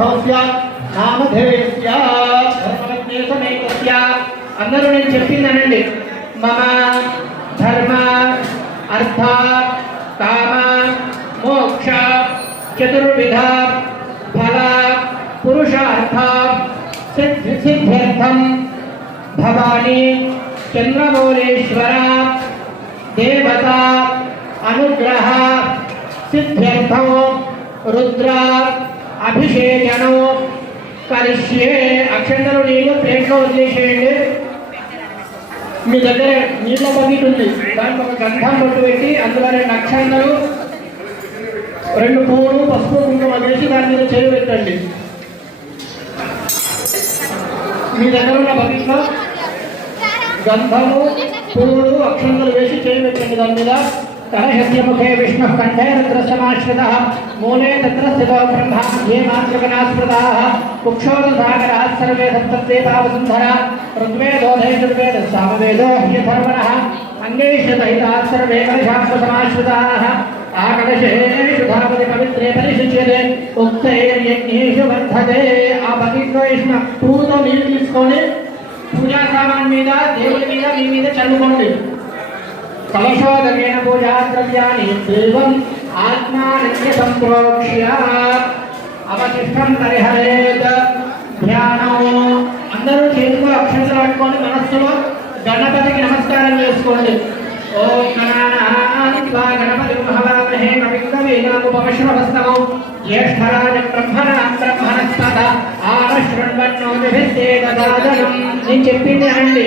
సమర్థోస్య నామధేయస్య ధర్మరత్నే సమేతస్య. అందరూ నేను చెప్పిందనండి. మమ ధర్మ అర్థ కామ మోక్ష చతుర్విధ ఫల పురుషార్థ సిద్ధ్యర్థం భవాని చంద్రమౌళేశ్వర దేవత అనుగ్రహ సిద్ధ్యర్థం రుద్ర అభిషేచనం కరిష్యే. అక్షంతలు నీళ్ళు ప్లేట్లో వదిలేసేయండి. మీ దగ్గర నీళ్ళ బకెట్ ఉంది, దానికి ఒక గంధం బొట్టు పెట్టి అందులో 2 అక్షంతలు 2 పువ్వులు పసుపు కుంకుమ వేసి దాని మీద చేయి పెట్టండి. మీ దగ్గర ఉన్న బకెట్లో గంధము పువ్వులు అక్షంతలు వేసి చేయి పెట్టండి దాని మీద. కలశస్య ముఖే విష్ణు కంఠే రుద్రసమాశ్రిత మూలే తత్ర స్థితో బ్రహ్మ ఏ మాతృగణాస్పృతా కుక్షోదసాగరా సర్వే సప్తద్వీపావసుంధర ఋగ్వేదోధైర్వేద సామవేదో హ్యధర్మణ అంగైషదహితా సర్వే కలశాస్పసమాశ్రితా ఆకలశేషు ధావతి పవిత్రే పరిశుచ్యతే ఉక్తైర్యజ్ఞేషు వర్ధతే. ఆ బకెట్లో వేసిన పువ్వుతో నీళ్ళు తీసుకొని పూజా సామాన్ మీద దేవుడి మీద మీ మీద చల్లుకోండి. కలశోదకేన పూజా ద్రవ్యాన్ని దేవం ఆత్మానంద సంప్రోక్ష్య అవశిష్టం పరిహరేత్. ధ్యానం. అందరూ చేతిలో అక్షంతలు పట్టుకొని మనస్సులో గణపతికి నమస్కారం చేసుకోండి. ఓం గణానాన్వా గణపతిం హవామహే కవిం కవీనాముపమశ్రవస్తమో జ్యేష్ఠరాజం బ్రహ్మణస్పద ఆనశృణ్వన్నోతిభిశ్చేదదాదనం. నేను చెప్పింది అండి.